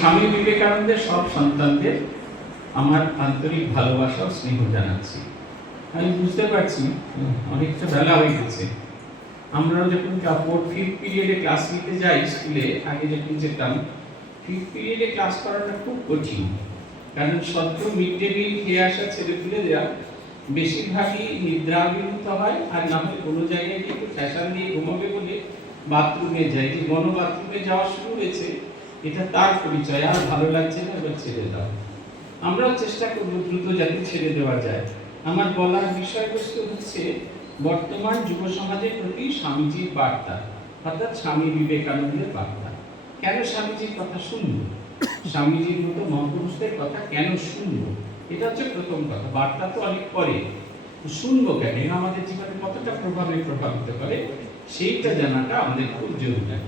স্বামী বিবেকানন্দের সব সন্তানদের আমার আন্তরিক ভালোবাসা ও স্নেহ জানাচ্ছি। আমি বুঝতে পারছি অনেকটা বেলা হয়ে গেছে। আমরা যখন ফিফথ পিরিয়ডে ক্লাস নিতে যাই স্কুলে, আগে যখন যেতাম, ফিফথ পিরিয়ডে ক্লাস করাটা খুব কঠিন। কারণ সদ্য মিড ডে মিল খেয়ে আসা ছেলেপুলেরা বেশিরভাগই নিদ্রাবিমুক্ত হয়, আর না হলে কোনো জায়গায় গিয়ে একটু ফ্যাশন দিয়ে ঘুমাবে বলে বাথরুমে যায়। যে গণ বাথরুমে যাওয়া শুরু হয়েছে, এটা তার পরিচয়। আর ভালো লাগছে না, এবার ছেড়ে দাও। আমরাও চেষ্টা করবো দ্রুত যাতে ছেড়ে দেওয়া যায়। আমার বলার বিষয়বস্তু হচ্ছে বর্তমান যুব সমাজের প্রতি স্বামীজির বার্তা, অর্থাৎ স্বামী বিবেকানন্দের বার্তা। কেন স্বামীজির কথা শুনবো, স্বামীজির মতো মহাপুরুষদের কথা কেন শুনবো, এটা হচ্ছে প্রথম কথা। বার্তা তো অনেক পরে, শুনবো কেন, এটা আমাদের জীবনে কতটা প্রভাবিত করে সেইটা জানাটা আমাদের খুব জরুরি।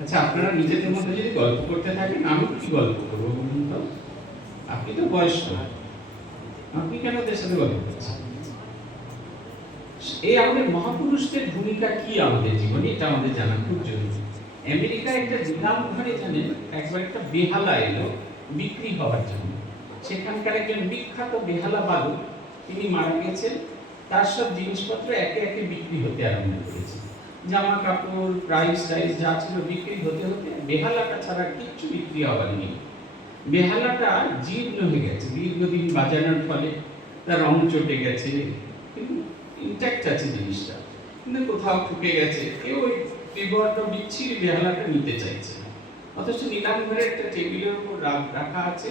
আচ্ছা, আপনারা নিজেদের মধ্যে যদি গল্প করতে থাকেন, আমি কি গল্প করবো বলুন তো? আপনি তো বয়স্ক, আপনি কেন ওদের সাথে গল্প করছেন? এই আমাদের মহাপুরুষদের ভূমিকা কি আমাদের জীবনে, এটা আমাদের জানা খুব জরুরি। আমেরিকায় একটা নিলাম ঘরে জানেন, একবার একটা বেহালা এলো বিক্রি হওয়ার জন্য। সেখানকার একজন বিখ্যাত বেহালা বালক, তিনি মারা গেছেন। তার সব জিনিসপত্র একে একে বিক্রি হতে আরম্ভ করেছে। জামা কাপড়, প্রাইস যা ছিল বিক্রি হতে হতে বেহালাটা ছাড়া কিচ্ছু বিক্রি হবার নেই। বেহালাটা জীর্ণ হয়ে গেছে, দীর্ঘদিন বাজানোর ফলে তার রং চটে গেছে, কিন্তু ইনট্যাক্ট আছে জিনিসটা, কিন্তু কোথাও ঠুকে গেছে। কেউ ওই বিবর্ণ বিচ্ছিরি বেহালাটা নিতে চাইছে না। অথচ নিলাম ঘরে একটা টেবিলের উপর রাখা আছে,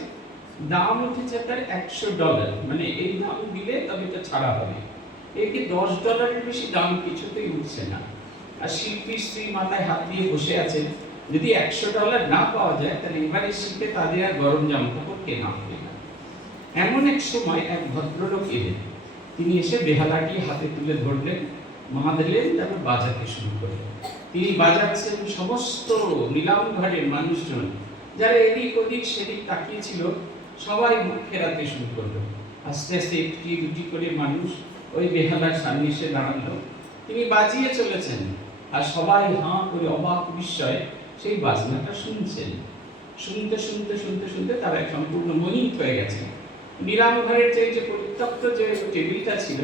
দাম উঠেছে তার $100। মানে এই দাম দিলে তবে এটা ছাড়া হবে। একে $10 বেশি দাম কিছুতেই উঠছে না। আর শিল্পী স্ত্রী মাথায় হাত দিয়ে বসে আছেন, যদি $100 না পাওয়া যায় তাহলে এবারে শীতে তাদের আর গরম জামা কাপড় কেনা হবে না। এমন এক সময় এক ভদ্রলোক এলেন। তিনি এসে বেহালাটি হাতে তুলে ধরলেন, মা দিলেন, তারপর বাজাতে শুরু করলেন। তিনি বাজাচ্ছেন, সমস্ত নিলাম ঘরের মানুষজন যারা এদিক ওদিক সেদিক তাকিয়েছিল সবাই মুখ ফেরাতে শুরু করলো। আস্তে আস্তে একটি দুটি করে মানুষ ওই বেহালার সামনে এসে দাঁড়ালো। তিনি বাজিয়ে চলেছেন, আর সবাই হাঁ করে অবাক বিস্ময়ে সেই বাজনাটা শুনছেন। শুনতে শুনতে শুনতে শুনতে তারা সম্পূর্ণ মোহিত হয়ে গেছে। নিলাম ঘরের যে পরিত্যক্ত যে টেবিলটা ছিল,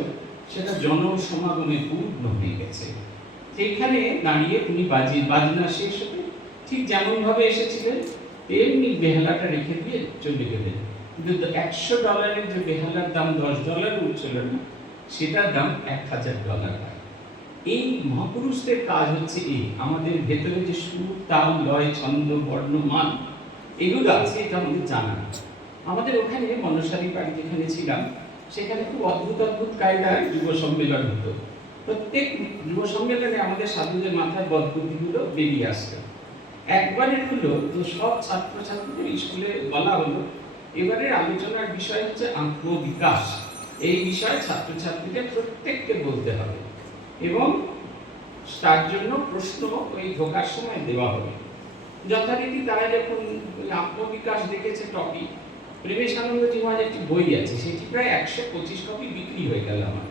সেটা জনসমাগমে পূর্ণ হয়ে গেছে। সেইখানে দাঁড়িয়ে তিনি বাজনা শেষ হতে ঠিক যেমন ভাবে এসেছিলেন তেমনি বেহালাটা রেখে দিয়ে চলে গেলেন। কিন্তু $100 যে বেহালার দাম $10 উঠছিল না, সেটার দাম $1000। এই মহাপুরুষদের কাজ হচ্ছে এই, আমাদের ভেতরে যে সুর, তাল, লয়, ছন্দ, বর্ণ, মান এগুলো আছে, এটা আমাদের জানা। আমাদের ওখানে মনসারী বাড়ি যেখানে ছিলাম, সেখানে খুব অদ্ভুত অদ্ভুত কায়দায় যুব সম্মেলন হতো। প্রত্যেক যুব সম্মেলনে আমাদের সাধুদের মাথায় বদবুদ্ধিগুলো বেরিয়ে আসতো। একবারের হলো যে সব ছাত্রছাত্রীদের স্কুলে বলা হলো এবারের আলোচনার বিষয় হচ্ছে আত্মবিকাশ। এই বিষয়ে ছাত্রছাত্রীদের প্রত্যেককে বলতে হবে, এবং তার জন্য প্রশ্ন ওই ঢোকার সময় দেওয়া হবে। যথারীতি তারা যখন আত্মবিকাশ দেখেছে টপিক, প্রেমেশানন্দজি মহারাজ একটি বই আছে, সেটি প্রায় 125 কপি বিক্রি হয়ে গেল আমার।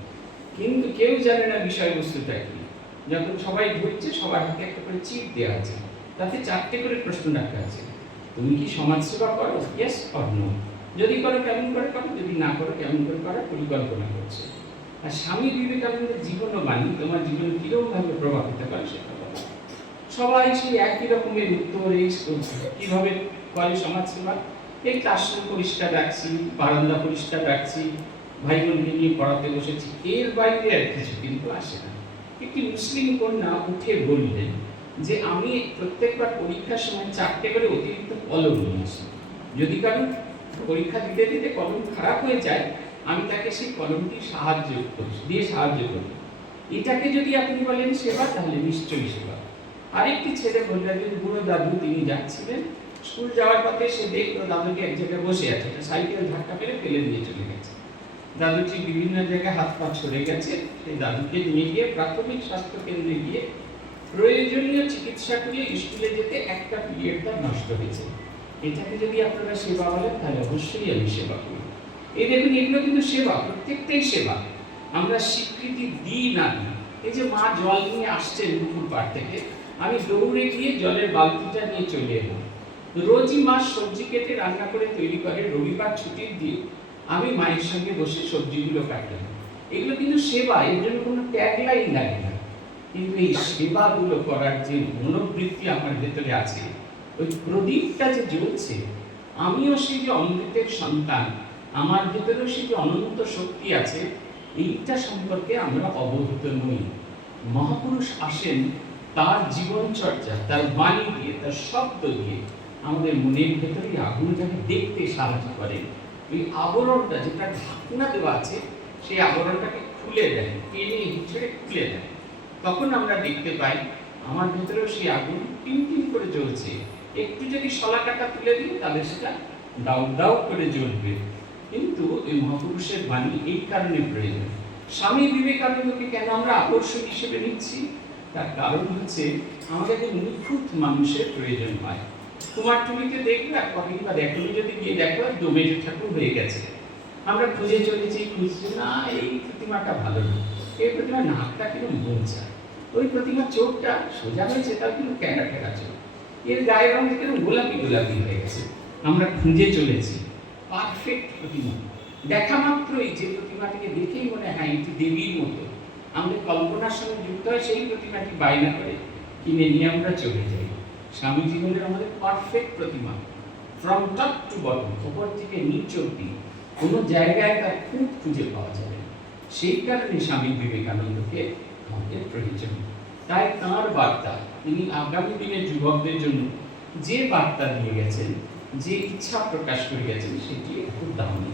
কিন্তু কেউ জানে না বিষয়বস্তুটা কি। যখন সবাই ঘুরছে, সবার হাতে একটা করে চিপ দেওয়া আছে, তাতে 4টে করে প্রশ্ন রাখা আছে। তুমি কি সমাজসেবা করো? Yes or no. যদি করো কেমন করে করো, যদি না করো কেমন করে করার পরিকল্পনা করছে। আর স্বামী বিবেকানন্দের জীবন ও বাণী তোমার জীবনে কিরকম ভাবে প্রভাবিত করে সেটা বলো। সবাই সেই একই রকমের উত্তর, এই কিভাবে করে সমাজসেবা, এই ক্লাসরুম পরিষ্কার রাখছি, বারান্দা পরিষ্কার রাখছি, ভাই বোনকে নিয়ে পড়াতে বসেছি, এর বাইরে আর কিছু কিন্তু আসে না। একটি মুসলিম কন্যা উঠে বললেন যে আমি প্রত্যেকবার পরীক্ষার সময় 4টে করে অতিরিক্ত কলম নিয়ে আসি। যদি কারণ পরীক্ষা দিতে দিতে কলম খারাপ হয়ে যায়, আমি তাকে সেই কলমটি সাহায্য করি। এটাকে যদি আপনি বলেন সেবা, তাহলে নিশ্চয়ই সেবা। আরেকটি ছেলে বললেন, বুড়ো দাদু, তিনি যাচ্ছিলেন স্কুল যাওয়ার পথে, সে দেখলো দাদুকে এক জায়গায় বসে আছে, সাইকেল ধাক্কা মেরে ফেলে দিয়ে চলে গেছে। দাদুটি বিভিন্ন জায়গায় হাত পা ছড়ে গেছে। সেই দাদুকে নিয়ে গিয়ে প্রাথমিক স্বাস্থ্য কেন্দ্রে গিয়ে প্রয়োজনীয় চিকিৎসা করে স্কুলে যেতে একটা পিরিয়ড তার নষ্ট হয়েছে। এটাকে যদি আপনারা সেবা বলেন, তাহলে অবশ্যই আমি সেবা করি। এই দেখুন, এগুলো কিন্তু সেবা, প্রত্যেকটাই সেবা। আমরা স্বীকৃতি দিই না দিই। এই যে মা জল নিয়ে আসছেন পুকুর পাড় থেকে, আমি দৌড়ে গিয়ে জলের বালতিটা নিয়ে চলে এলাম। রোজই মা সবজি কেটে রান্না করে তৈরি করে, রবিবার ছুটির দিন আমি মায়ের সঙ্গে বসে সবজিগুলো কাটলাম। এগুলো কিন্তু সেবা, এর জন্য কোনো ট্যাগলাইন লাগে না, কিন্তু এই সেবাগুলো করার যে মনোবৃত্তি আমার ভেতরে আছে, ওই প্রদীপটা যে জ্বলছে, আমিও সেই যে অমৃতের সন্তান, আমার ভেতরেও সেই যে অনন্ত শক্তি আছে, এইটা সম্পর্কে আমরা অবহিত নই। মহাপুরুষ আসেন তার জীবনচর্চা, তার বাণী দিয়ে, তার শব্দ দিয়ে আমাদের মনের ভেতরে আগুনটাকে দেখতে সাহায্য করেন। ওই আবরণটা, যেটা ঢাকনা দেওয়া আছে, সেই আবরণটাকে খুলে দেন, টেনে হিচড়ে খুলে দেন। তখন আমরা দেখতে পাই আমার ভেতরেও সেই আগুন টিম টিম করে জ্বলছে। একটু যদি শলাকাটা তুলে দিই তাহলে সেটা দাউ দাউ করে জ্বলবে। কিন্তু এই মহাপুরুষের বাণী এই কারণে প্রয়োজন। স্বামী বিবেকানন্দকে কেন আমরা আকর্ষণ হিসেবে নিচ্ছি? তার কারণ হচ্ছে আমাদের নিখুঁত মানুষের প্রয়োজন হয়। কুমারটুলিতে দেখবে আর কদিন বা এখনো যদি গিয়ে দেখো ডোমেজ ঠাকুর হয়ে গেছে। আমরা খুঁজে চলেছি, খুঁজছি, না এই প্রতিমাটা ভালো না, এই প্রতিমা নাকটা কিরকম বোনচা, ওই প্রতিমার চোখটা সোজা হয়েছে, তার কিন্তু ক্যাঁড়া ক্যাঁড়া চোখ, এর গায়ের রঙ কিরকম গোলাপি গোলাপি হয়ে গেছে। আমরা খুঁজে চলেছি পারফেক্ট প্রতিমা। দেখা মাত্রই যে প্রতিমাটিকে দেখেই মনে হয় এটি দেবীর মতো, আমাদের কল্পনার সঙ্গে যুক্ত হয়, সেই প্রতিমাটি বায়না করে কিনে নিয়ে আমরা চলে যাই। স্বামী জীবনের আমাদের perfect Pratima, from top to bottom, উপর থেকে নিচ অব্দি কোনো জায়গায় তার খুঁত খুঁজে পাওয়া যাবে। সেই কারণে স্বামী বিবেকানন্দকে আমাদের প্রয়োজন। তাই তাঁর বার্তা, তিনি আগামী দিনের যুবকদের জন্য যে বার্তা দিয়ে গেছেন, যে ইচ্ছা প্রকাশ করে গেছেন, সেটি খুব দামি।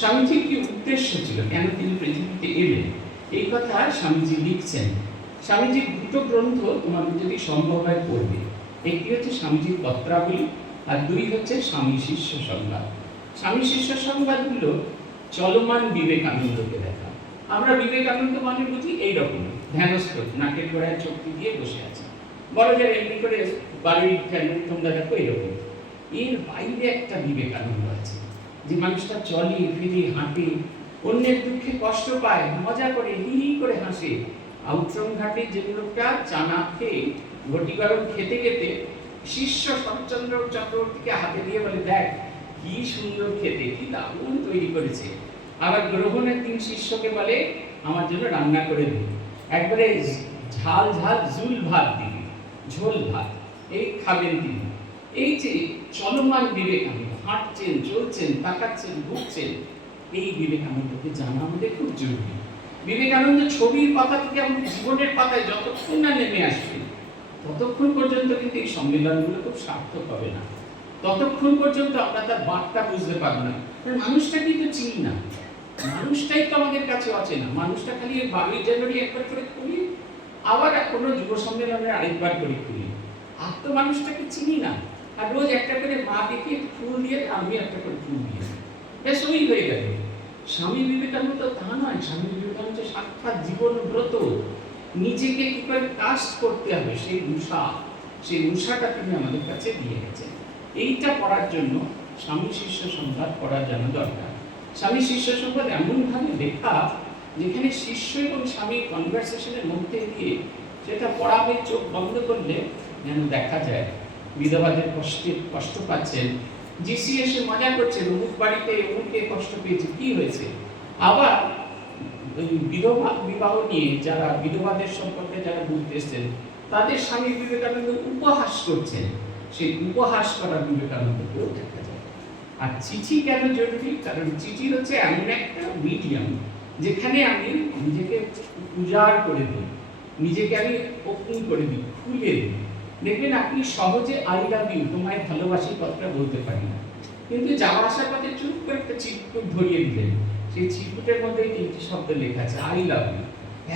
স্বামীজির কি উদ্দেশ্য ছিল, কেন তিনি পৃথিবীতে এলেন, এই কথা স্বামীজি লিখছেন। স্বামীজির দুটো গ্রন্থ তোমাদের যদি সম্ভব হয় পড়বে। একটি হচ্ছে স্বামীজির পত্রাবলী, আর দুই হচ্ছে স্বামী শিষ্য সংবাদ। স্বামী শিষ্য সংবাদগুলো চলমান বিবেকানন্দকে দেখা। আমরা বিবেকানন্দ মানে বুঝি এইরকম ধ্যানস্থ, নাকের গোড়ায় চোখটি দিয়ে বসে আছে, বড় যারা এমনি করে বাড়ির তোমরা দেখো এরকম। এর বাইরে একটা বিবেকানন্দ আছে, যে মানুষটা চলে ফিরে হাঁটে, অন্যের দুঃখে কষ্ট পায়, মজা করে হি হি করে হাসে। আউট্রম ঘাটে যে লোকটা চানা খেয়ে ঘটি গরম খেতে খেতে শিষ্য শরৎচন্দ্র চক্রবর্তীকে হাতে দিয়ে বলে, দেখ কি সুন্দর খেতে, কি দারুণ তৈরি করেছে। আবার গ্রহণের দিন শিষ্যকে বলে, আমার জন্য রান্না করে দিন, একবারে ঝাল ঝাল ঝুল ভাত দিবি, ঝোল ভাত, এই খাবেন তিনি। এই যে চলমান বিবেকানন্দ, হাঁটছেন, চলছেন, তাকাচ্ছেন, ভুগছেন, এই বিবেকানন্দকে জানা আমাদের খুব জরুরি। বিবেকানন্দ ছবির পাতা থেকে আমাদের জীবনের পাতায় যতক্ষণ না নেমে আসবে, ততক্ষণ পর্যন্ত কিন্তু এই সম্মেলনগুলো খুব সার্থক হবে না। ততক্ষণ পর্যন্ত আমরা তার বার্তা বুঝতে পারবো না। মানুষটা কিন্তু চিনি না, মানুষটাই তো আমাদের কাছে অচেনা। মানুষটা খালি 22 জানুয়ারি একবার করে খুলি, আবার কোনো যুব সম্মেলনে আরেকবার করে খুলি, আর তো মানুষটাকে চিনি না। আর রোজ একটা করে মা দেখে ফুল দিয়ে, আমি একটা করে ফুল দিয়ে, বেশ ওই হয়ে গেল। স্বামী বিবেকানন্দ তা নয়। স্বামী বিবেকানন্দ সাক্ষাৎ জীবন ব্রত, নিজেকে কি করে কাস্ট করতে হবে, সেই উষাটা তিনি আমাদের কাছে দিয়ে গেছেন। এইটা পড়ার জন্য স্বামী শিষ্য সংবাদ পড়া জানা দরকার। স্বামী শিষ্য সংবাদ এমনভাবে লেখা, যেখানে শিষ্য এবং স্বামী কনভারসেশনের মধ্যে দিয়ে সেটা পড়া হয়ে চোখ বন্ধ করলে যেন দেখা যায় বিধবাদের কষ্ট পাচ্ছেন, জিসি এসে মজা করছেন, অমুক বাড়িতে অমুকে কষ্ট পেয়েছে, কি হয়েছে। আবার বিধবা বিবাহ নিয়ে যারা বিধবাদের সম্পর্কে যারা বলতে এসছেন, তাদের স্বামী বিবেকানন্দ উপহাস করছেন, সেই উপহাস করা বিবেকানন্দকেও দেখা যায়। আর চিঠি কেন জরুরি? কারণ চিঠি হচ্ছে এমন একটা মিডিয়াম, যেখানে আমি নিজেকে উজাড় করে দিই, নিজেকে আমি ওপেন করে দিই, খুলে দিই। দেখবেন আপনি সহজে আই লাভ ইউ, তোমায় ভালোবাসি কথাটা বলতে পারি না, কিন্তু যাওয়া আসার পথে চুপ করে একটা চিরকুট ধরিয়ে দিলেন, সেই চিরকুটের মধ্যে 3টি শব্দ লেখা আছে, আই লাভ ইউ।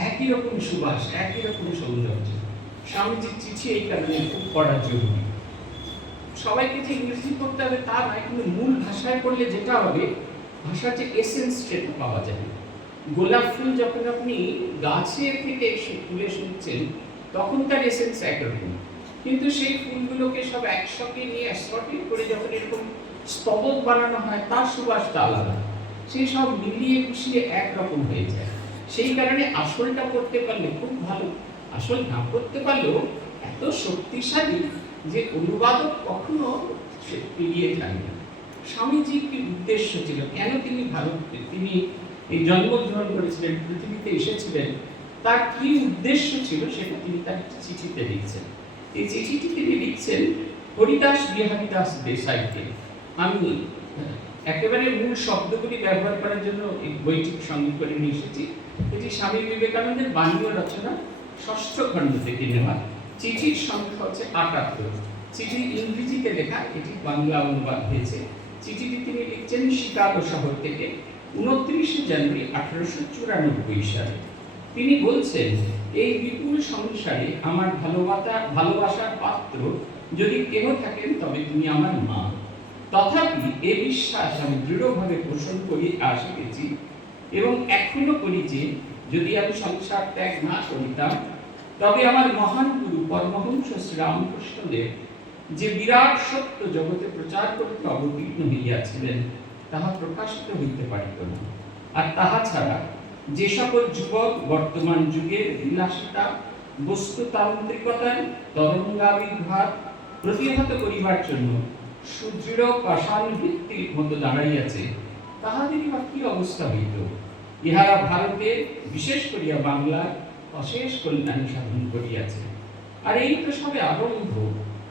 একই রকম সুবাস, একই রকম সৌন্দর্য। স্বামীজির চিঠি এই কারণে খুব পড়া জরুরি। সবাইকে যে ইংরেজি পড়তে হবে তা নয়, কিন্তু মূল ভাষায় পড়লে যেটা হবে, ভাষার যে এসেন্স সেটা পাওয়া যাবে। গোলাপ ফুল যখন আপনি গাছের থেকে তুলে শুনছেন, তখন তার এসেন্স একরকম, কিন্তু সেই ফুলগুলোকে সব একসঙ্গে নিয়ে অ্যাসর্টেড করে যখন এরকম স্তবক বানানো হয়, তার সুবাসটা আলাদা। সেই সব মিলিয়ে মিশিয়ে একরকম হয়ে যায়। সেই কারণে আসলটা পড়তে পারলে খুব ভালো, আসল না পড়তে পারলেও এত শক্তিশালী যে অনুবাদক কখনো সে পেরিয়ে যাননি। স্বামীজির কি উদ্দেশ্য ছিল, কেন তিনি এই জন্মগ্রহণ করেছিলেন, পৃথিবীতে এসেছিলেন, তার কি উদ্দেশ্য ছিল সেটা তিনি তার চিঠিতে লিখছেন। এই চিঠিটি তিনি লিখছেন হরিদাস বিহারীদাস দেশাইকে। আমি একেবারে মূল শব্দগুলি ব্যবহার করার জন্য এই বইটি সঙ্গে করে নিয়ে এসেছি। এটি স্বামী বিবেকানন্দের বাণীয় রচনা 6ষ্ঠ খণ্ড থেকে নেওয়া। চিঠির সংখ্যা হচ্ছে 78। চিঠি ইংরেজিতে লেখা, এটি বাংলা অনুবাদ হয়েছে। চিঠিটি তিনি লিখছেন শিকাগো শহর থেকে 29 জানুয়ারি 1894 সালে। তিনি বলছেন, এই বিপুল সংসারে আমার ভালোবাসার পাত্র যদি কেহ থাকেন তবে তুমি আমার মা। তথাপি এ বিশ্বাস আমি দৃঢ়ভাবে পোষণ করে আসিতেছি এবং এখনো করি যে যদি আমি সংসার ত্যাগ না করিতাম তবে আমার মহান গুরু পরমহংস শ্রীরামকৃষ্ণদেব যে বিরাট সত্য জগতে প্রচার করতে অবতীর্ণ হইয়াছিলেন তাহা প্রকাশিত হইতে পারিত না। আর তাহা ছাড়া যে সকল যুবক বর্তমান যুগের বিলাসিতা বস্তুতান্ত্রিকতার তরঙ্গাবির্ভাব প্রতিহত করিবার জন্য সুদৃঢ় পাষাণ ভিত্তির মতো দাঁড়াইয়াছে, তাহাদেরই বা কি অবস্থা হইত। ইহারা ভারতে বিশেষ করিয়া বাংলার অশেষ কল্যাণ সাধন করিয়াছে। আর এই তো সবে আরম্ভ।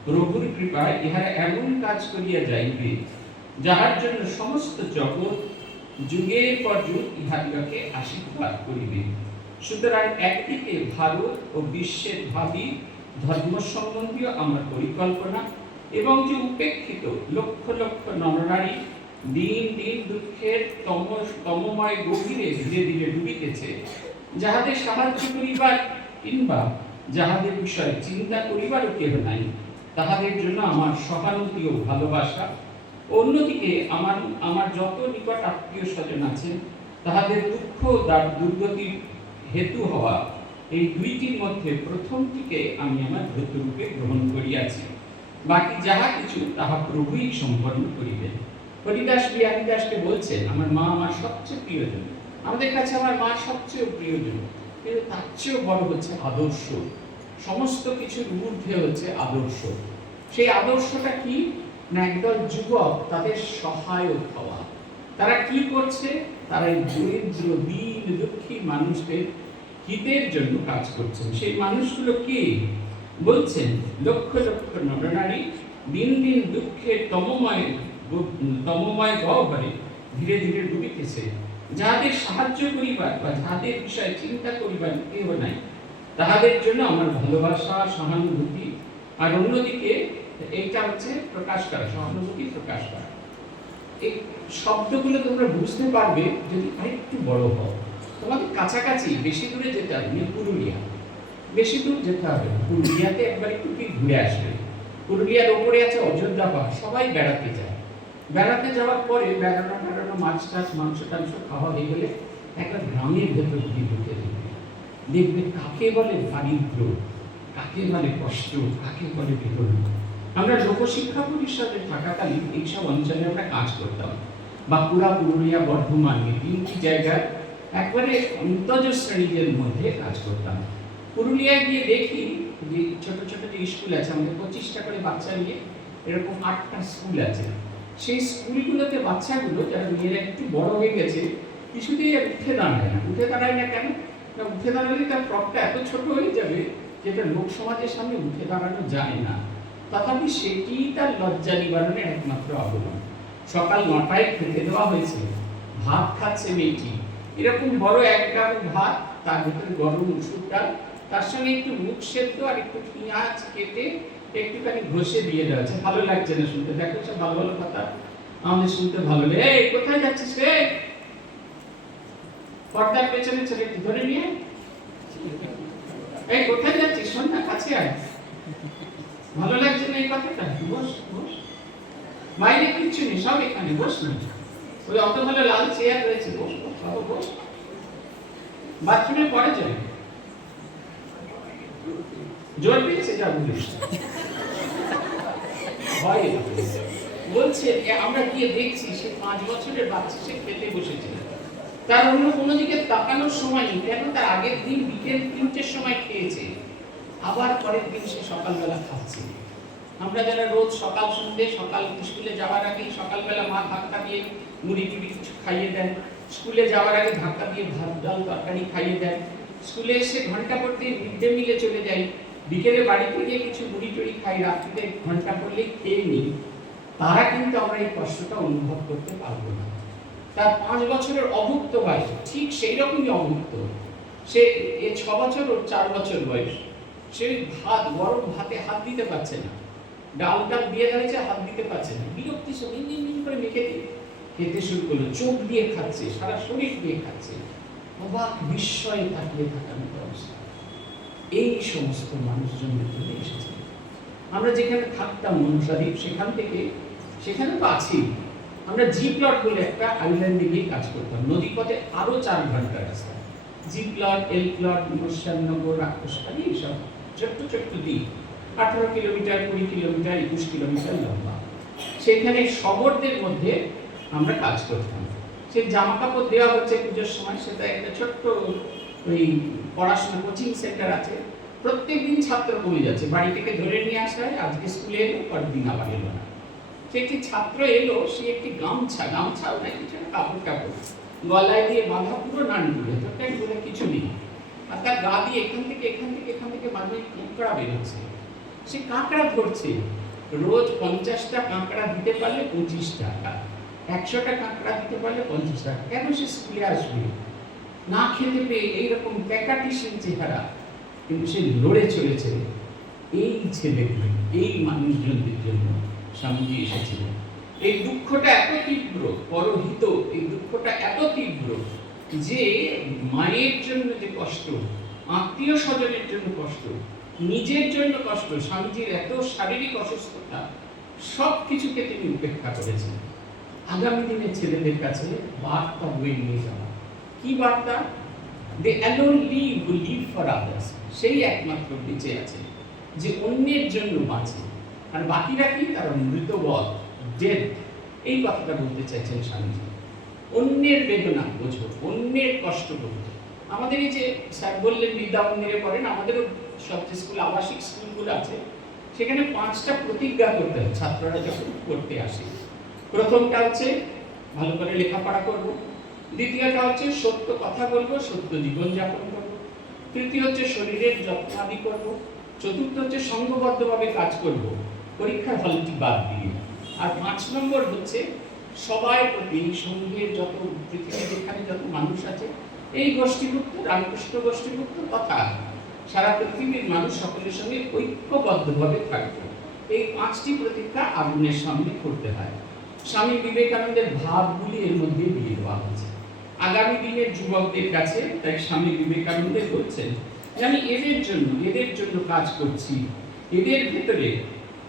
প্রভুর কৃপায় ইহারা এমন কাজ করিয়া যাইবে যাহার জন্য সমস্ত জগৎ যুগের পর যুগ ইহাদিগকে আশীর্বাদ করিবে। সুতরাং একদিকে ভারত ও বিশ্বের ভাবি ধর্ম সম্বন্ধীয় আমার পরিকল্পনা এবং যে উপেক্ষিত লক্ষ লক্ষ নরনারী দিন দিন দুঃখের তমময় গভীরে ধীরে ধীরে ডুবিতেছে, যাহাদের সাহায্য করিবার কিংবা যাহাদের বিষয়ে চিন্তা করিবারও কেহ নাই, তাহাদের জন্য আমার সহানুভূতি ও ভালোবাসা। অন্যদিকে আমার যত নিকট আত্মীয় স্বজন আছেন তাহাদের দুঃখ দুর্গতির হেতু হওয়া এই দুইটির মধ্যে প্রথমটিকে আমি আমার ব্রতরূপে গ্রহণ করিয়াছি। বাকি যাহা কিছু তাহা প্রভুই সম্পন্ন করিবেন। হরিদাস বিহারীদাসকে বলছেন, আমার মা আমার সবচেয়ে প্রিয়জন। আমাদের কাছে আমার মা সবচেয়ে প্রিয়জন, কিন্তু তার চেয়েও বড় হচ্ছে আদর্শ। সমস্ত কিছুর ঊর্ধ্বে হচ্ছে আদর্শ। সেই আদর্শটা কি না, একদল যুবক তাদের সহায়ক হওয়া। তারা কি করছে? তারা এই দরিদ্র দীন দুঃখী মানুষদের হিতের জন্য কাজ করছেন। সেই মানুষগুলো কি বলছেন? লক্ষ লক্ষ নরনারী দিন দিন দুঃখের তমময় গহ্বরে ধীরে ধীরে ডুবিতেছে, যাহাদের সাহায্য করিবার বা যাহাদের বিষয়ে চিন্তা করিবার কেউ নাই, তাহাদের জন্য আমার ভালোবাসা সহানুভূতি। আর অন্যদিকে এইটা হচ্ছে প্রকাশ করা, সহানুভূতি প্রকাশ করা। এই শব্দগুলো তোমরা বুঝতে পারবে যদি আরেকটু বড় হও। তোমাদের কাছাকাছি বেশি দূরে যেতে হবে না, পুরুলিয়া। বেশি দূর যেতে হবে না, পুরুলিয়াতে একবার একটু কি ঘুরে আসবে। পুরুলিয়ার ওপরে আছে অযোধ্যা পাহাড়, সবাই বেড়াতে যায়। বেড়াতে যাওয়ার পরে বেড়ানো মাছ টাছ মাংস টাংস খাওয়া হয়ে গেলে একটা গ্রামের ভেতর ঢুকে দেখবে কাকে বলে দারিদ্র, কাকে বলে কষ্ট, কাকে বলে বেদনা। আমরা লোকশিক্ষা পরিষদে থাকাকালীন এইসব অঞ্চলে আমরা কাজ করতাম। বাঁকুড়া, পুরুলিয়া, বর্ধমান এই 3টি জায়গায় একবারে অন্তজ শ্রেণীদের মধ্যে কাজ করতাম। পুরুলিয়ায় গিয়ে দেখি যে ছোট ছোট যে স্কুল আছে, আমাদের 25টা করে বাচ্চা নিয়ে এরকম 8টা স্কুল আছে। সেই স্কুলগুলোতে বাচ্চাগুলো যারা মেয়েরা একটু বড় হয়ে গেছে কিছুতেই উঠে দাঁড়ায় না। উঠে দাঁড়ায় না কেন? উঠে দাঁড়ালে তার ফ্রকটা এত ছোট হয়ে যাবে যেটা লোক সমাজের সামনে উঠে দাঁড়ানো যায় না। তথাপি সেটি তার লজ্জা নিবারণের একমাত্র অবলম্বন। সকাল 9টায় খেতে দেওয়া হয়েছে, ভাত খাচ্ছে মেয়েটি, এরকম বড় এক ডাল ভাত, তার ভিতরে গরম মুসুর ডাল, তার সঙ্গে একটু মুখ সেদ্ধ আর একটু পেঁয়াজ কেটে একটুখানি ঘষে দিয়ে দেওয়া আছে। ভালো লাগছে না শুনতে, দেখো সব ভালো ভালো কথা আমাদের শুনতে ভালো লাগে। এই কোথায় যাচ্ছিস রে? পর্দার পেছনে ছেলেটি ধরে নিয়ে, এই কোথায় যাচ্ছিস? শোন না, কাছে আয়। ভালো লাগছে না এই কথাটা? বস বস, বাইরে কিচ্ছু নেই, সব এখানে, বস না। ওই অত ভালো লাল চেয়ার রয়েছে, বস বস বাবু বস। বাথরুমে পরে চলে জোর পেয়েছে, যা বলিস ভয় বলছে। আমরা গিয়ে দেখছি সে 5 বছরের বাচ্চা, সে খেতে বসেছে, তার অন্য কোনো দিকে তাকানোর সময় নেই। কেন? তার আগের দিন বিকেল 3টের সময় খেয়েছে, আবার পরের দিন সে সকালবেলা খাচ্ছে। আমরা যারা রোজ সকাল সন্ধ্যে সকাল স্কুলে যাওয়ার আগে সকালবেলা মা ধাক্কা দিয়ে মুড়ি টুড়ি কিছু খাইয়ে দেন, স্কুলে যাওয়ার আগে ধাক্কা দিয়ে ভাত ডাল তরকারি খাইয়ে দেন, স্কুলে এসে ঘন্টা পড়তে মিড ডে মিলে চলে যাই, বিকেলে বাড়িতে গিয়ে কিছু মুড়ি টুড়ি খাই, রাত্রিতে ঘন্টা পড়লেই খেয়ে নিই, তারা কিন্তু আমরা এই কষ্টটা অনুভব করতে পারবো না। তার 5 বছরের অভুক্ত বয়স ঠিক সেই রকমই অভুক্ত, সে 6 বছর ওর 4 বছর বয়স, সে ভাত গরম ভাতে হাত দিতে পারছে না, ডালটা দিয়ে দাঁড়িয়েছে হাত দিতে পারছে না, বিরক্তি সে মিন করে মেখে দিয়ে খেতে শুরু করলো, চোখ দিয়ে খাচ্ছে, সারা শরীর দিয়ে খাচ্ছে, অবাক বিস্ময়ে তাকিয়ে থাকার মতো অবস্থা। এই সমস্ত মানুষজন চলে এসেছে। আমরা যেখানে থাকতাম মনসাদ্বীপ, সেখানে তো আছি, আমরা জি প্লট বলে একটা আইল্যান্ডে গিয়ে কাজ করতাম, নদীপথে আরো 4 ঘন্টার রাস্তা, জি প্লট, এল প্লট, মৎস্যানগর, রাক্ষসখালী, এইসব ছোট্ট ছোট্ট দ্বীপ, 18 কিলোমিটার, 20 কিলোমিটার, 21 কিলোমিটার লম্বা। সেখানে শহরদের মধ্যে আমরা কাজ করতাম। সেই জামা কাপড় দেওয়া হচ্ছে পুজোর সময়, সেটা একটা ছোট্ট ওই পড়াশোনা কোচিং সেন্টার আছে, প্রত্যেকদিন ছাত্র কমে যাচ্ছে, বাড়ি থেকে ধরে নিয়ে আসা হয়, আজকে স্কুলে এলো, পরের দিন আবার এলো না। সে একটি ছাত্র এলো, সে একটি গামছাও নাই, কিছু কাপড় গলায় দিয়ে বাঁধা, পুরো নানপুরে, তোরটাই বলে কিছু নেই, আর তার গা দিয়ে এখান থেকে মাঝে কাঁকড়া বেরোচ্ছে, সে কাঁকড়া ধরছে, রোজ 50টা কাঁকড়া দিতে পারলে 25 টাকা, 100টা কাঁকড়া দিতে পারলে 50 টাকা। কেন সে স্কুলে আসবে? না খেতে পেয়ে এইরকম প্যাকাটিসের চেহারা, কিন্তু সে লড়ে চলেছে। এই ছেলেগুলো, এই মানুষজনদের জন্য স্বামীজি এসেছিলেন। এই দুঃখটা এত তীব্র, পরহিত, এই দুঃখটা এত তীব্র যে মায়ের জন্য যে কষ্ট, আত্মীয় স্বজনের জন্য কষ্ট, নিজের জন্য কষ্ট, স্বামীজির এত শারীরিক অসুস্থতা, সব কিছুকে তিনি উপেক্ষা করেছেন। আগামী দিনের ছেলেদের কাছে বার্তা বয়ে নিয়ে যাওয়া। কি বার্তা? They alone live who live for others, সেই একমাত্র বেঁচে আছে যে অন্যের জন্য বাঁচে, আর বাকিরা কি? তারা মৃতবৎ, ডেড। এই কথাটা বলতে চাইছেন স্বামীজি। অন্যের বেদনা বোঝো, অন্যের কষ্ট বোঝো। আমাদের এই যে স্যার বললেন বিদ্যা মন্দিরে পড়েন, আমাদেরও সব যে স্কুল, আবাসিক স্কুলগুলো আছে, সেখানে 5টা প্রতিজ্ঞা করতে হয় ছাত্ররা যখন পড়তে আসে। প্রথমটা হচ্ছে ভালো করে লেখাপড়া করব, দ্বিতীয়টা হচ্ছে সত্য কথা বলবো, সত্য জীবনযাপন করবো, তৃতীয় হচ্ছে শরীরের যত্ন আদি করবো, চতুর্থ হচ্ছে সংঘবদ্ধভাবে কাজ করব, পরীক্ষার হলটি বাদ দিয়ে, আর 5 নম্বর হচ্ছে সবার প্রতি, সঙ্গের যত পৃথিবীর যেখানে যত মানুষ আছে, এই গোষ্ঠীভুক্ত, রামকৃষ্ণ গোষ্ঠীভুক্ত তথা সারা পৃথিবীর মানুষ সকলের সঙ্গে ঐক্যবদ্ধভাবে থাকবে। এই 5টি প্রতিজ্ঞা আগুনের সামনে করতে হয়। স্বামী বিবেকানন্দের ভাবগুলি এর মধ্যে দিয়ে দেওয়া হয়েছে আগামী দিনের যুবকদের কাছে। তাই স্বামী বিবেকানন্দের বলছেন যে আমি এদের জন্য কাজ করছি, এদের ভেতরে,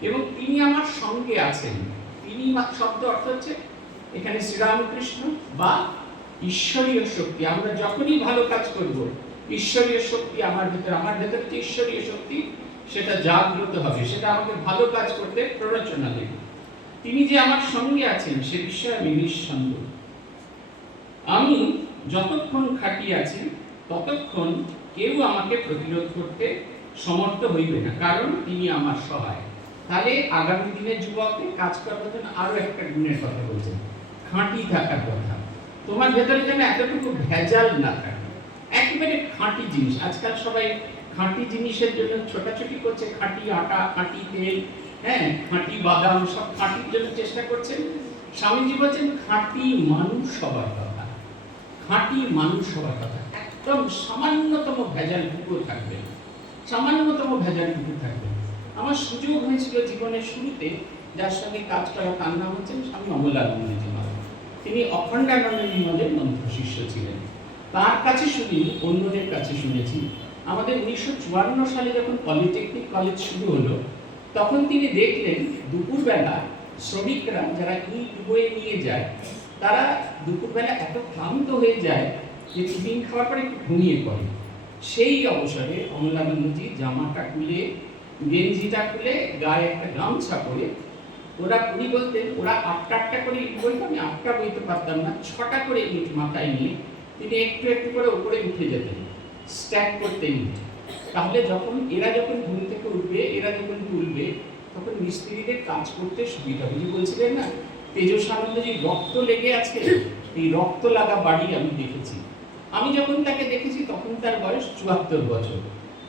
এবং তিনি আমার সঙ্গে আছেন। তিনি শব্দ অর্থ হচ্ছে এখানে শ্রীরামকৃষ্ণ বা ঈশ্বরীয় শক্তি। আমরা যখনই ভালো কাজ করব, ঈশ্বরীয় শক্তি আমার ভেতরে যে ঈশ্বরীয় শক্তি, সেটা জাগ্রত হবে, সেটা আমাকে ভালো কাজ করতে প্ররোচনা দেবে। তিনি যে আমার সঙ্গে আছেন সে বিষয়ে আমি নিঃসন্দেহ। আমি যতক্ষণ খাটিয়ে আছি ততক্ষণ কেউ আমাকে প্রতিরোধ করতে সমর্থ হইবে না, কারণ তিনি আমার সহায়। তাহলে আগামী দিনের যুবককে কাজ করার জন্য আরো একটা গুণের কথা বলছেন, খাঁটি থাকার কথা। তোমার ভেতরে যেন এতটুকু ভেজাল না থাকে, একেবারে খাঁটি জিনিস। আজকাল সবাই খাঁটি জিনিসের জন্য ছোটাছুটি করছে, খাঁটি আটা, খাঁটি তেল, হ্যাঁ, খাঁটি বাদাম, সব খাঁটির জন্য চেষ্টা করছেন। স্বামীজি বলছেন খাঁটি মানুষ সবার কথা, খাঁটি মানুষ সবার কথা। একদম সামান্যতম ভেজালটুকু থাকবে, সামান্যতম ভেজালটুকু থাকবে। আমার সুযোগ হয়েছিল জীবনের শুরুতে, যার সঙ্গে কাজ করা, তার নাম হচ্ছেন স্বামী অমলানন্দজি মহারাজ। তিনি অখণ্ডানন্দজি মহারাজের মন্ত্র শিষ্য ছিলেন। তার কাছে শুনি, অন্যদের কাছে শুনেছি। আমাদের 1954 সালে যখন পলিটেকনিক কলেজ শুরু হলো, তখন তিনি দেখলেন দুপুরবেলা শ্রমিকরা যারা ইট বয়ে নিয়ে যায়, তারা দুপুরবেলা এত ক্লান্ত হয়ে যায় যে টিফিন খাওয়ার পরে একটু ঘুমিয়ে পড়ে। সেই অবসরে অমলানন্দজি জামাটা খুলে, গেঞ্জিটা খুলে, গায়ে একটা গামছা পরে, উনি বলতেন ওরা 8টা করে ইট বইতো, আমি 8টা বইতে পারতাম না, 6টা করে ইট মাথায় নিয়ে তিনি একটু একটু করে উপরে উঠে যেতেন, স্ট্যাক করতে ইট। তাহলে এরা যখন ঘুম থেকে উঠবে, এরা যখন তুলবে, তখন মিস্ত্রিদের কাজ করতে সুবিধা হবে। বলছিলেন না তেজস্বানন্দ যে রক্ত লেগে আছে, এই রক্ত লাগা বাড়ি আমি দেখেছি। আমি যখন তাকে দেখেছি তখন তার বয়স 74 বছর।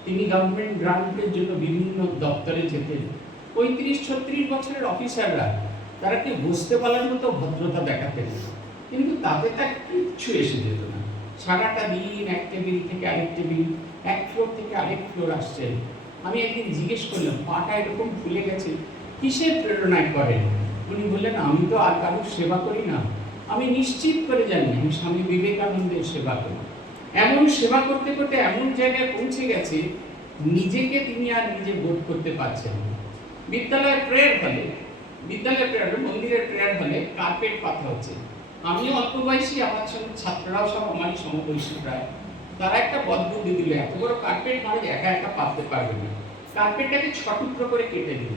তিনি গভর্নমেন্ট গ্রান্টের জন্য বিভিন্ন দপ্তরে যেতেন। 35-36 বছরের অফিসাররা তারা কি বুঝতে পারার মতো ভদ্রতা দেখাতেন, কিন্তু তাতে তার কিচ্ছু এসে যেত না। সারাটা দিন এক টেবিল থেকে আরেক টেবিল, এক ফ্লোর থেকে আরেক ফ্লোর আসছেন। আমি একদিন জিজ্ঞেস করলাম, পাটা এরকম ফুলে গেছে, কিসের প্রেরণায় করেন? উনি বললেন, আমি তো আর কারোর সেবা করি না, আমি নিশ্চিত করে জানি আমি স্বামী বিবেকানন্দের সেবা করি। এমন সেবা করতে করতে এমন জায়গায় পৌঁছে গেছে, নিজেকে তিনি আর নিজে বোধ করতে পারছেন না। বিদ্যালয়ের প্রেয়ার হলে, মন্দিরের প্রেয়ার হলে কার্পেট পাতা হচ্ছে। আমি অল্প বয়সী, আমার সঙ্গে ছাত্ররাও সব আমারই সমবয়সী প্রায়। তারা একটা পদ্ধতি দিল, এত বড় কার্পেট মহারাজ একা একা পাততে পারবে না, কার্পেটটাকে 6 টুকরো করে কেটে দিন।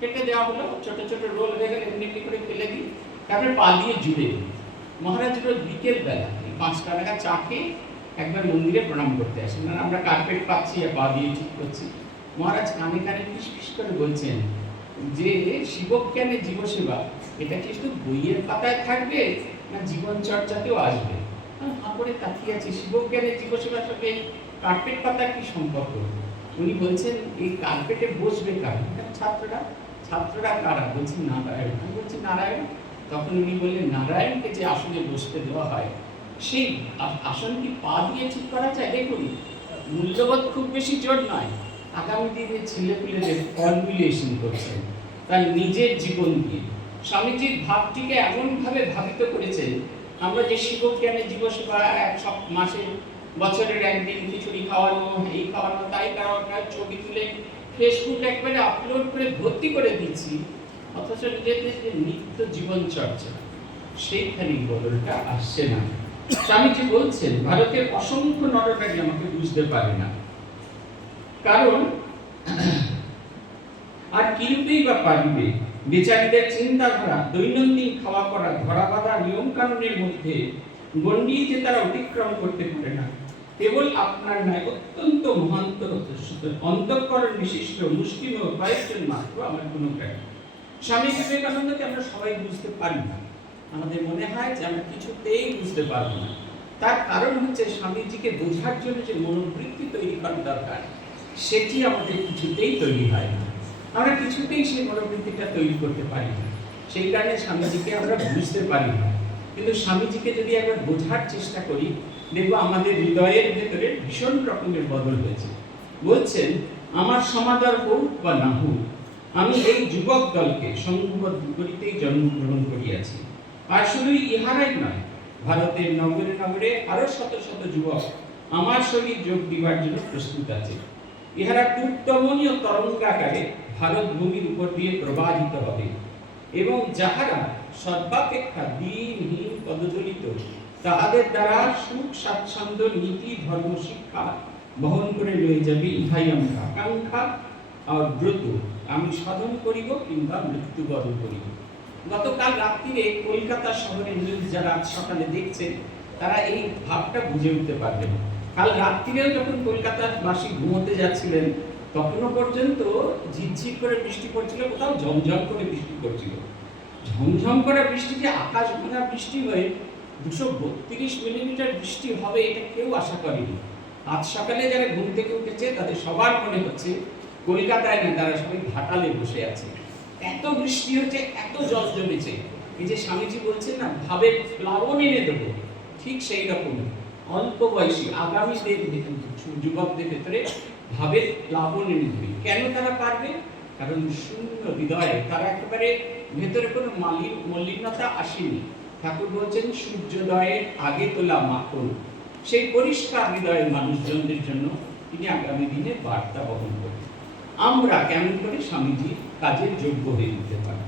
কেটে দেওয়া হলো, ছোট ছোট রোল হয়ে গেলে এমনি করে ফেলে দিই, তারপরে পা দিয়ে জুড়ে দিই। মহারাজ রোজ বিকেল বেলা 5টা নাগাদ চা খেয়ে একবার মন্দিরে প্রণাম করতে আসেন। না আমরা কার্পেট পাচ্ছি আর পা দিয়ে ঠিক করছি। মহারাজ কানে কানে ফিস করে বলছেন যে শিবজ্ঞানে জীবসেবা এটা কি শুধু বইয়ের পাতায় থাকবে না জীবন চর্চাতেও আসবে? করে তাকিয়ে আছি, শিবজ্ঞানের জীবসেবার সঙ্গে কার্পেট পাতার কি সম্পর্ক? উনি বলছেন এই কার্পেটে বসবে কারা? ছাত্ররা কারা? বলছেন নারায়ণ। আমি বলছি নারায়ণ? তখন উনি বললেন, নারায়ণকে যে আসনে বসতে দেওয়া হয় সেই আসন কি পা দিয়ে ঠিক করা যায়? দেখুন, মূল্যবোধ খুব বেশি জোর নয়, আগামী দিনে ছেলেপুলেদের ফর্মুলেশন করছেন তার নিজের জীবন দিয়ে। স্বামীজির ভাবটিকে এমনভাবে ভাবিত করেছেন, আমরা যে শিবজ্ঞানের জীবসেবা সব মাসের বছরের একদিন খিচুড়ি খাওয়ানো, এই খাওয়ানো, তাই খাওয়ানো, ছবি তুলে ফেসবুক একবারে আপলোড করে ভর্তি করে দিচ্ছি, অথচ নিজেদের যে নিত্য জীবন চর্চা সেইখানে বদলটা আসছে না। স্বামীজি বলছেন, ভারতের অসংখ্য নরনারী আমাকে বুঝতে পারে না, কারণ আর কিরূপেই বা পারিবে? বেচারীদের চিন্তাধারা, দৈনন্দিন খাওয়া পড়া, ধরা বাঁধা নিয়ম কানুনের মধ্যে গণ্ডি যে তারা অতিক্রম করতে পারে না। কেবল আপনার ন্যায় অত্যন্ত মহান্ত অন্তঃকরণ বিশিষ্ট মুষ্টিম কয়েকজন মাত্র আমার কোনো জ্ঞান। স্বামী বিবেকানন্দকে আমরা সবাই বুঝতে পারি না, আমাদের মনে হয় যে আমরা কিছুতেই বুঝতে পারবো না। তার কারণ হচ্ছে স্বামীজিকে বোঝার জন্য যে মনোবৃত্তি তৈরি করা দরকার সেটি আমাদের কিছুতেই তৈরি হয় না, আমরা কিছুতেই সেই মনোবৃত্তিটা তৈরি করতে পারি না। সেই কারণে স্বামীজিকে আমরা বুঝতে পারি না। কিন্তু স্বামীজিকে যদি একবার বোঝার চেষ্টা করি, দেখবো আমাদের হৃদয়ের ভেতরে ভীষণ রকমের বদল হয়েছে। বলছেন, আমার সমাদর হোক বা না হোক, আমি এই যুবক দলকে সংঘবদ্ধ করিতেই জন্মগ্রহণ করিয়াছি। আর শুধুই ইহারাই নয়, ভারতের নগরে নগরে আরো শত শত যুবক আমার সহিত যোগ দিবার জন্য প্রস্তুত আছে। ইহারা কূটদমনীয় তরঙ্গাকারে ভারত ভূমির উপর দিয়ে প্রবাহিত হবে, এবং যাহারা সর্বাপেক্ষা দিনহীন পদদলিত, তাহাদের দ্বারা সুখ স্বাচ্ছন্দ্য নীতি ধর্ম শিক্ষা বহন করে লয়ে যাবে। ইহাই আমার আকাঙ্ক্ষা আর ব্রত, আমি সাধন করিব কিংবা মৃত্যুবরণ করিব। গতকাল রাত্রিরে কলকাতা শহরের নিউজ যারা আজ সকালে দেখছেন তারা এই ভাবটা বুঝে উঠতে পারবেন। কাল রাত্রিরেও যখন কলকাতার বাসী ঘুমোতে যাচ্ছিলেন তখনও পর্যন্ত ঝিরঝির করে বৃষ্টি পড়ছিল, কোথাও ঝমঝম করে বৃষ্টি পড়ছিল। ঝমঝম করা বৃষ্টি যে আকাশ ভাঙা বৃষ্টি হয়ে 232 মিলিমিটার বৃষ্টি হবে এটা কেউ আশা করেনি। আজ সকালে যারা ঘুম থেকে উঠেছে তাদের সবার মনে হচ্ছে কলকাতায় না, তারা সবাই ঘাটালে বসে আছে। এত বৃষ্টি হচ্ছে, এত জল জমেছে। এই যে স্বামীজি বলছেন না, ভাবের প্লাবন এনে দেবো, ঠিক সেই রকম অল্প বয়সী আগামী যুবকদের ভেতরে ভাবের প্লাবন এনে দেবে। কেন তারা পারবে? কারণ শূন্য হৃদয়ে তারা একেবারে ভেতরে কোনো মলিনতা আসেনি। ঠাকুর বলছেন, সূর্যোদয়ের আগে তোলা মাখন। সেই পরিষ্কার হৃদয়ের মানুষজনদের জন্য তিনি আগামী দিনে বার্তা বহন করেন। আমরা কেমন করে স্বামীজির কাজের যোগ্য হয়ে উঠতে পারি?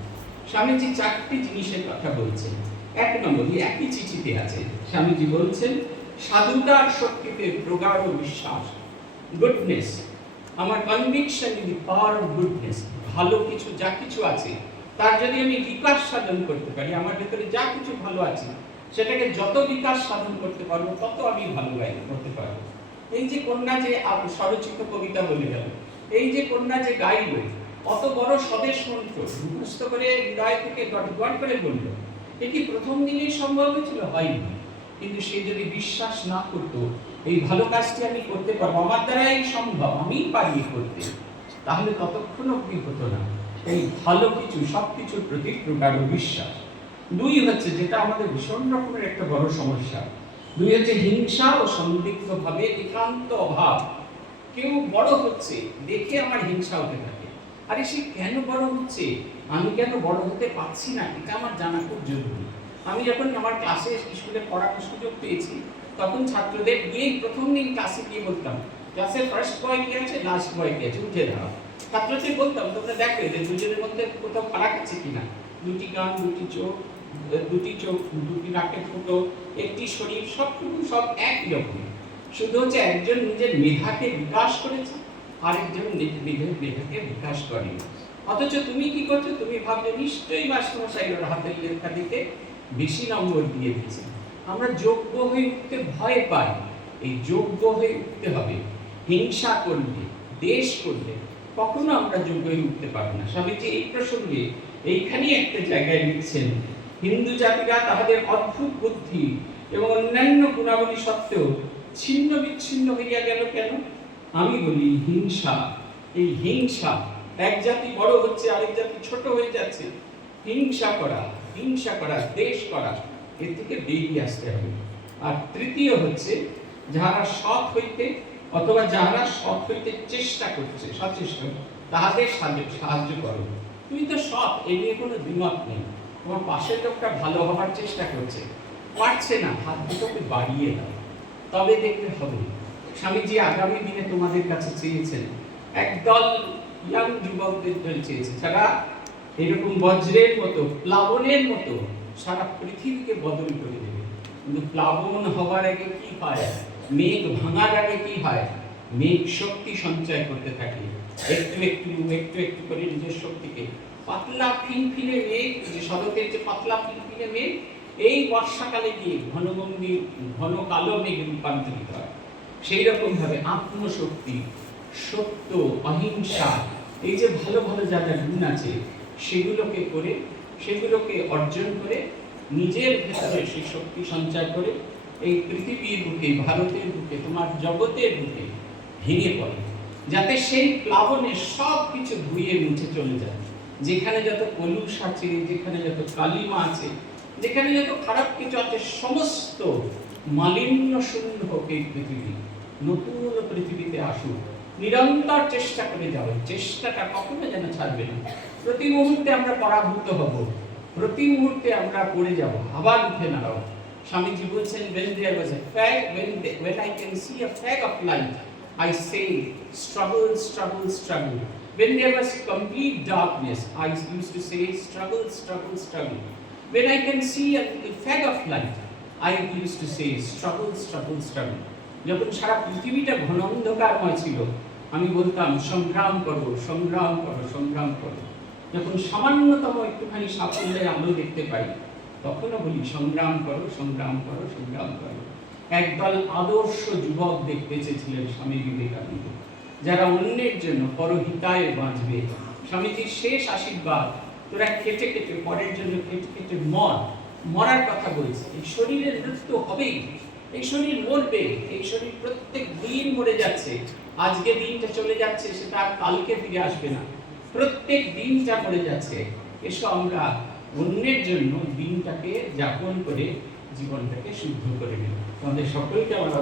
স্বামীজি 4টি জিনিসের কথা বলছেন। 1 নম্বর, একই চিঠিতে আছে, স্বামীজি বলছেন, সাধুতার শক্তিতে প্রগাঢ় বিশ্বাস, গুডনেস, আমার conviction in the power of goodness. ভালো কিছু যা কিছু আছে তার যদি আমি বিকাশ সাধন করতে পারি, আমার ভেতরে যা কিছু ভালো আছে সেটাকে যত বিকাশ সাধন করতে পারবো তত আমি ভালো করতে পারবো। এই যে কন্যা যে স্বরচিত কবিতা বলে গেল, এই যে কন্যা যে গাইল, অত বড় স্বদেশ মন্ত্র মুখস্থ করে হৃদয় থেকে গড় করে বলল, এ কি প্রথম দিনেই সম্ভব হয়েছিল? হয়নি। কিন্তু সে যদি বিশ্বাস না করতো এই ভালো কাজটি আমি করতে পারবো, আমার দ্বারাই সম্ভব, আমি পারি করতে, তাহলে ততক্ষণ অব্দি হতো না। এই ভালো কিছু, সবকিছুর প্রতি প্রগাঢ় বিশ্বাস। দুই হচ্ছে, যেটা আমাদের ভীষণ রকমের একটা বড় সমস্যা, দুই হচ্ছে হিংসা ও সন্দিগ্ধ ভাবে একান্ত অভাব। কেউ বড় হচ্ছে দেখে আমার হিংসা হতে থাকে, আরে সে কেন বড় হচ্ছে, আমি কেন বড় হতে পারছি না, এটা আমার জানা খুব জরুরি। আমি যখন আমার ক্লাসে স্কুলে পড়ার সুযোগ পেয়েছি, তখন ছাত্রদের গিয়েই প্রথম দিন ক্লাসে গিয়ে বলতাম, ক্লাসের ফার্স্ট বয় কি আছে, লাস্ট বয় কি আছে, উঠে দাঁড়াও। ছাত্রদের বলতাম, তোমরা দেখো এদের দুজনের মধ্যে কোথাও ফারাক আছে কিনা, দুটি কান, দুটি চোখ, দুটি নাকের ফুটো, একটি শরীর, সবটুকু সব একই রকম। শুধু হচ্ছে একজন নিজের মেধাকে বিকাশ করেছে, আরেকজন নিজের মেধাকে বিকাশ করেনি। অথচ তুমি কি করছো, তুমি ভাবছো নিশ্চয়ই মাস্টারমশাইয়ের হাতের লেখা দিতে বেশি নম্বর দিয়ে দিচ্ছে। আমরা যোগ্য হয়ে উঠতে ভয় পাই। এই যোগ্য হয়ে উঠতে হবে। হিংসা করলে, দেশ করলে কখনো আমরা যোগ্য হয়ে উঠতে পারবো না। স্বামীজি এই প্রসঙ্গে এইখানেই একটা জায়গায় লিখছেন, হিন্দু জাতিরা তাহাদের অদ্ভুত বুদ্ধি এবং অন্যান্য গুণাবলী সত্ত্বেও ছিন্ন বিচ্ছিন্ন হইয়া গেল কেন? আমি বলি হিংসা। এই হিংসা, এক জাতি বড় হচ্ছে, আরেক জাতি ছোট হয়ে যাচ্ছে। হিংসা করা, দেশ করা, এর থেকে বেরিয়ে আসতে হবে। আর তৃতীয় হচ্ছে, যারা সৎ হইতে অথবা যারা সৎ হইতে চেষ্টা করছে, সচেষ্ট, তাহাদের সাহায্য করো। তুমি তো সৎ, এ নিয়ে কোনো দ্বিমত নেই। তোমার পাশের লোকটা ভালো হবার চেষ্টা করছে, পারছে না, হাত দুটোকে বাড়িয়ে দাও, তবে দেখতে হবে। স্বামীজি আগামী দিনে তোমাদের কাছে চেয়েছেন, একদল ইয়াং যুবকদের জন্য চেয়েছে, যারা এরকম বজ্রের মতো, প্লাবনের মতো সারা পৃথিবীকে বদল করে দেবে। কিন্তু প্লাবন হবার আগে কি হয়, মেঘ ভাঙার আগে কি হয়, মেঘ শক্তি সঞ্চয় করতে থাকে, একটু একটু করে নিজের শক্তিকে, পাতলা ফিনফিনে মেঘ, যে শরতের যে পাতলা ফিনফিনে মেঘ, এই বর্ষাকালে গিয়ে ঘন কালো মেঘে রূপান্তরিত হয়। সেই রকম ভাবে আত্মশক্তি, সত্য, অহিংসা, এই যে ভালো ভালো যা যা গুণ আছে, সেগুলোকে অর্জন করে নিজের ভেতরে সেই শক্তি সঞ্চয় করে এই পৃথিবীর বুকে, ভারতের বুকে, তোমার জগতের বুকে ভেঙে পড়ে, যাতে সেই প্লাবনে সব কিছু ধুয়ে মুছে চলে যায়। যেখানে যত কলুষ আছে, যেখানে যত কালিমা আছে, যেখানে যত খারাপ কিছু আছে, সমস্ত মালিন্য শূন্য হোক এই পৃথিবী। নতুন পৃথিবীতে আসুক, নিরন্তর চেষ্টা করে যাবে, চেষ্টাটা কখনো যেন ছাড়বে না। প্রতি মুহূর্তে আমরা পরাভূত হব, প্রতি মুহূর্তে আমরা পড়ে যাব, আবার উঠে দাঁড়াবো। স্বামীজি বলছেন, when I can see a flag of light, I say struggle. When there was complete darkness, I used to say struggle. When I can see a flag of light, I used to say struggle. যখন সারা পৃথিবীটা ঘন অন্ধকারময় ছিল, আমি বলতাম সংগ্রাম করো। যখন সামান্যতম একটুখানি সাফল্যের আলো দেখতে পাই, তখনও বলি সংগ্রাম করো। একদল আদর্শ যুবক দেখতে চেয়েছিলেন স্বামী বিবেকানন্দ, যারা অন্যের জন্য পরহিতায় বাঁচবে। স্বামীজির শেষ আশীর্বাদ, তোরা খেটে পরের জন্য খেটে মরার কথা বলছে। এই শরীরের মৃত্যু হবেই, এই শরীর মরবে, এই শরীর প্রত্যেক দিন মরে যাচ্ছে। আজকে দিনটা চলে যাচ্ছে, সেটা আর কালকে ফিরে আসবে না, প্রত্যেক দিনটা মরে যাচ্ছে। এসো আমরা অন্যের জন্য দিনটাকে যাপন করে জীবনটাকে শুদ্ধ করে নেব। আমাদের সকলকে আমরা